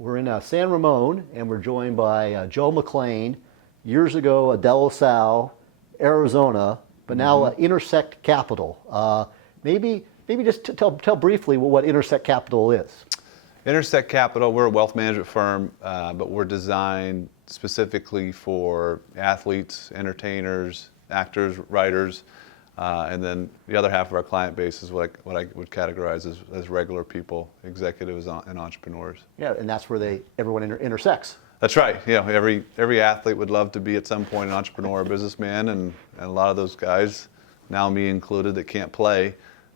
We're in San Ramon, and we're joined by Joe McLean, years ago De La Salle, Arizona, but now Intersect Capital. Maybe just tell briefly what Intersect Capital is. Intersect Capital, we're a wealth management firm, but we're designed specifically for athletes, entertainers, actors, writers, and then the other half of our client base is what I would categorize as regular people, executives and entrepreneurs. Yeah, and that's where everyone intersects. That's right. Yeah, every athlete would love to be at some point an entrepreneur or businessman, and a lot of those guys, now me included, that can't play,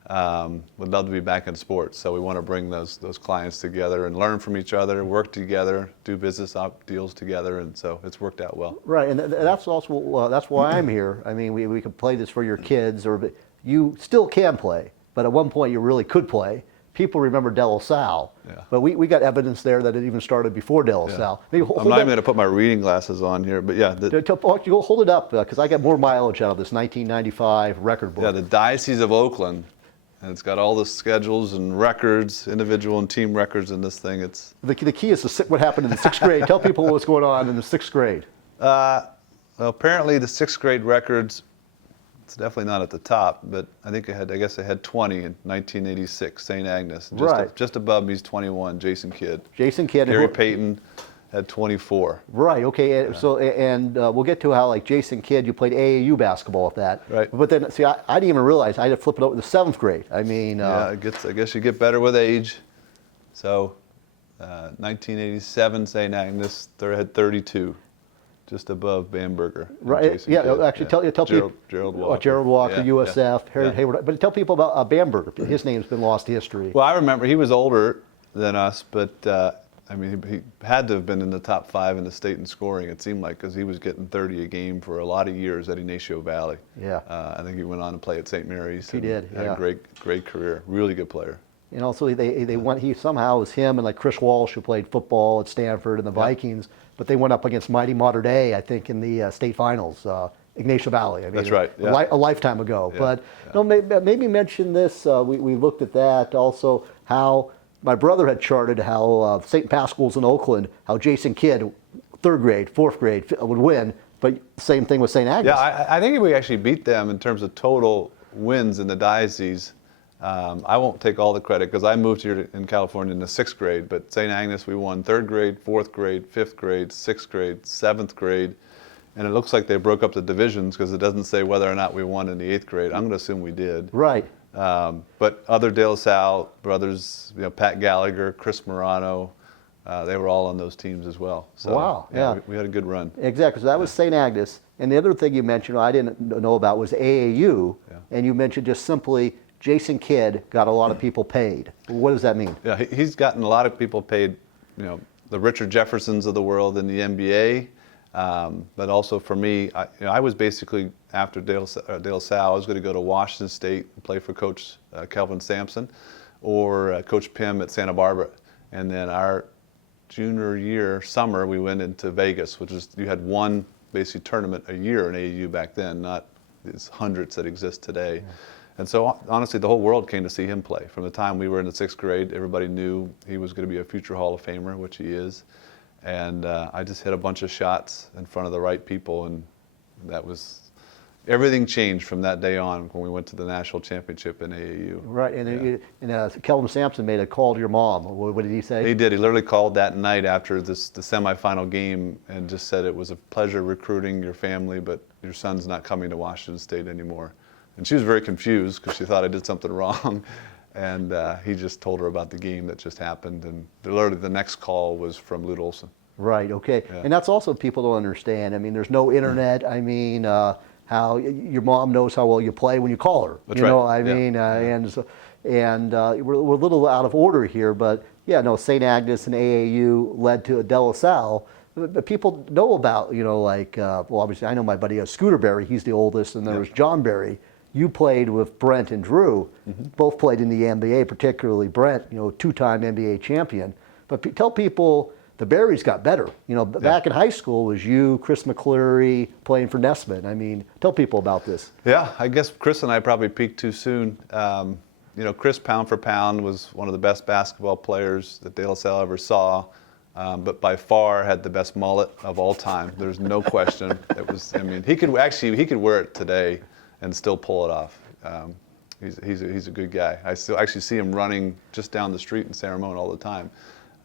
would love to be back in sports. So we want to bring those clients together and learn from each other, work together, do business deals together, and so it's worked out well. Right, and that's also that's why I'm here. I mean, we could play this for your kids, or you still can play, but at one point you really could play. People remember De La Salle, but we got evidence there that it even started before De La Salle. Maybe I'm not even going to put my reading glasses on here, but yeah. You hold it up, because I got more mileage out of this 1995 record book. Yeah, the Diocese of Oakland, and it's got all the schedules and records, individual and team records in this thing. It's the key is what happened in the 6th grade. Tell people what's going on in the 6th grade. Well, apparently the 6th grade records, it's definitely not at the top, but I guess I had 20 in 1986, St. Agnes. Just above me is 21, Jason Kidd. Jason Kidd. Gary Payton had 24. Right, okay, we'll get to how, like, Jason Kidd, you played AAU basketball with that. Right. But then, see, I didn't even realize I had to flip it over to the 7th grade. I mean... I guess you get better with age. So, 1987, St. Agnes, they had 32. Just above Bamberger. Right. Yeah. Kidd. Actually, tell people. Gerald Walker. Gerald Walker, USF, Hayward. But tell people about Bamberger. His name's been lost to history. Well, I remember he was older than us, but I mean, he had to have been in the top 5 in the state in scoring. It seemed like, because he was getting 30 a game for a lot of years at Ignacio Valley. Yeah. I think he went on to play at St. Mary's. He did. Had a great career. Really good player. And also, he somehow, it was him and like Chris Walsh, who played football at Stanford and the Vikings, but they went up against mighty Mater Dei, I think, in the state finals, Ignacio Valley. I mean, that's right. A lifetime ago. But no, maybe mention this. We looked at that also. How my brother had charted how St. Pascal's in Oakland, how Jason Kidd, 3rd grade, 4th grade, would win. But same thing with St. Agnes. Yeah, I think we actually beat them in terms of total wins in the diocese. I won't take all the credit, because I moved here in California in the 6th grade, but St. Agnes, we won 3rd grade, 4th grade, 5th grade, 6th grade, 7th grade, and it looks like they broke up the divisions, because it doesn't say whether or not we won in the 8th grade. I'm going to assume we did. Right. But other De La Salle brothers, Pat Gallagher, Chris Morano, they were all on those teams as well. So, wow. Yeah. We had a good run. Exactly. So that was St. Agnes. And the other thing you mentioned, I didn't know about, was AAU, and you mentioned just simply Jason Kidd got a lot of people paid. What does that mean? Yeah, he's gotten a lot of people paid, the Richard Jeffersons of the world in the NBA, but also for me, I was basically, after De La Salle, I was going to go to Washington State and play for Coach Kelvin Sampson or Coach Pym at Santa Barbara. And then our junior year, summer, we went into Vegas, which is, you had one basically tournament a year in AAU back then, not these hundreds that exist today. Yeah. And so, honestly, the whole world came to see him play. From the time we were in the 6th grade, everybody knew he was going to be a future Hall of Famer, which he is. And I just hit a bunch of shots in front of the right people, and everything changed from that day on when we went to the national championship in AAU. Right, and Kelvin Sampson made a call to your mom. What did he say? He did. He literally called that night after the semifinal game and just said, it was a pleasure recruiting your family, but your son's not coming to Washington State anymore. And she was very confused, because she thought I did something wrong. And he just told her about the game that just happened. And literally the next call was from Lute Olson. Right, okay. Yeah. And that's also people don't understand. I mean, there's no internet. I mean, how your mom knows how well you play when you call her. That's right. I mean, we're a little out of order here, but St. Agnes and AAU led to De La Salle. But people know about, obviously I know my buddy Scooter Berry, he's the oldest, and there was John Berry. You played with Brent and Drew, both played in the NBA, particularly Brent, 2-time NBA champion. But tell people the Berries got better. Back in high school was you, Chris McClaughry, playing for Nessman. I mean, tell people about this. Yeah, I guess Chris and I probably peaked too soon. Chris, pound for pound, was one of the best basketball players that De La Salle ever saw. but by far had the best mullet of all time. There's no question. It was. I mean, he could wear it today and still pull it off. He's a good guy. I still actually see him running just down the street in San Ramon all the time.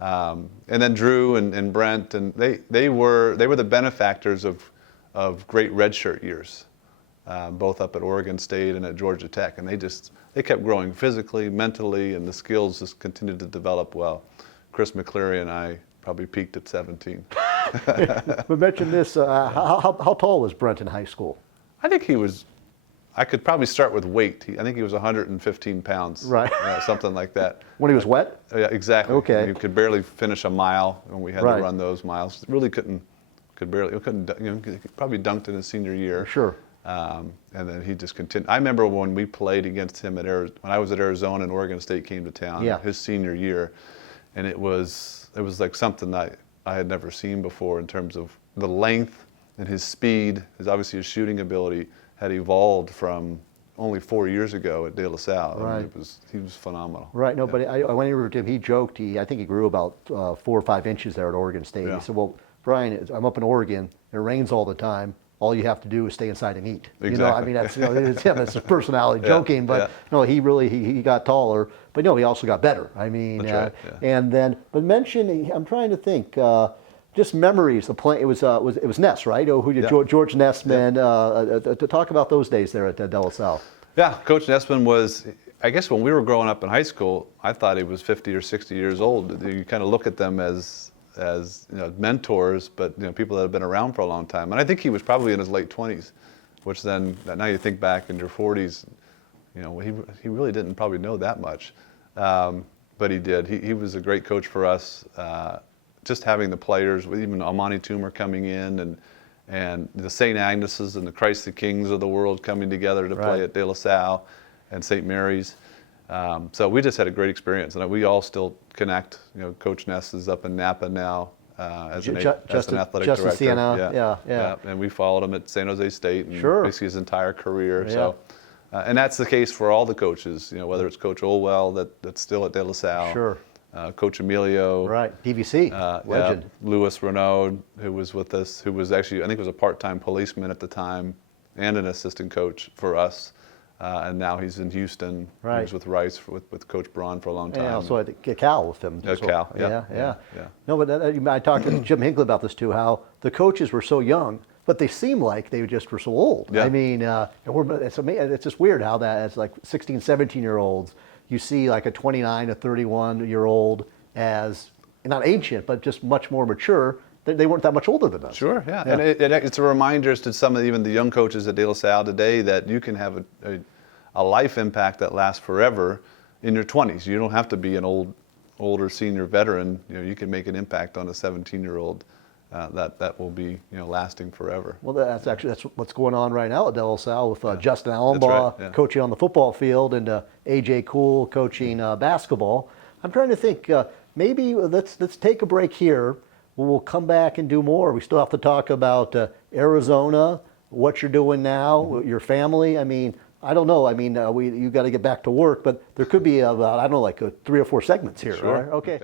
And then Drew and Brent, and they were the benefactors of great redshirt years, both up at Oregon State and at Georgia Tech, and they kept growing physically, mentally, and the skills just continued to develop well. Chris McClaughry and I probably peaked at 17. We mentioned this. How tall was Brent in high school? I think he was. I could probably start with weight. I think he was 115 pounds, right? Something like that. When he was wet? Yeah, exactly. Okay. He could barely finish a mile when we had right. to run those miles. Really couldn't, probably dunked in his senior year. Sure. And then he just continued. I remember when we played against him when I was at Arizona and Oregon State came to town, yeah. his senior year, and it was like something that I had never seen before in terms of the length and his speed. Obviously his shooting ability had evolved from only 4 years ago at De La Salle. Right. I mean, he was phenomenal. Right. No, but I went over to him. He joked. I think he grew about 4 or 5 inches there at Oregon State. Yeah. He said, "Well, Brian, I'm up in Oregon. It rains all the time. All you have to do is stay inside and eat." Exactly. You know, I mean, that's it's him. It's his personality joking. But no, he really he got taller. But no, he also got better. I mean, That's right, yeah. and then but mention. I'm trying to think. Just memories. The play. It was Ness, right? Oh, George Nessman. To talk about those days there at De La Salle. Yeah, Coach Nessman was. I guess when we were growing up in high school, I thought he was 50 or 60 years old. You kind of look at them as mentors, but people that have been around for a long time. And I think he was probably in his late 20s, which then now you think back in your 40s, he really didn't probably know that much, but he did. He was a great coach for us. Just having the players, even Amani Toomer coming in, and the St. Agnes's and the Christ the Kings of the world coming together to play at De La Salle and St. Mary's. So we just had a great experience, and we all still connect. Coach Ness is up in Napa now as an athletic director. Siena. Yeah. And we followed him at San Jose State and sure. basically his entire career. Yeah. So, and that's the case for all the coaches. Whether it's Coach Olwell that's still at De La Salle. Sure. Coach Emilio. Right. DVC. Legend. Louis Renaud, who was with us, who was actually I think was a part-time policeman at the time, and an assistant coach for us. And now he's in Houston. Right. He was with Rice with Coach Braun for a long time. Yeah, also at Cal with him. Cal. Yeah. No, but I talked to Jim Hinckley about this too. How the coaches were so young, but they seem like they just were so old. Yeah. I mean, it's just weird how that as like 16, 17-year-olds, you see like a 29 to 31-year-old as not ancient, but just much more mature. They weren't that much older than us. Sure, yeah. And it's a reminder to some of even the young coaches at De La Salle today that you can have a life impact that lasts forever in your 20s. You don't have to be an older senior veteran. You can make an impact on a 17-year-old that will be lasting forever. Well, that's what's going on right now at De La Salle with Justin Allenbaugh coaching on the football field and AJ Cool coaching basketball. I'm trying to think. Maybe let's take a break here. We'll come back and do more. We still have to talk about Arizona, what you're doing now, your family. I mean, I don't know. I mean, you got to get back to work, but there could be about, I don't know, like 3 or 4 segments here. Sure. Right? Okay.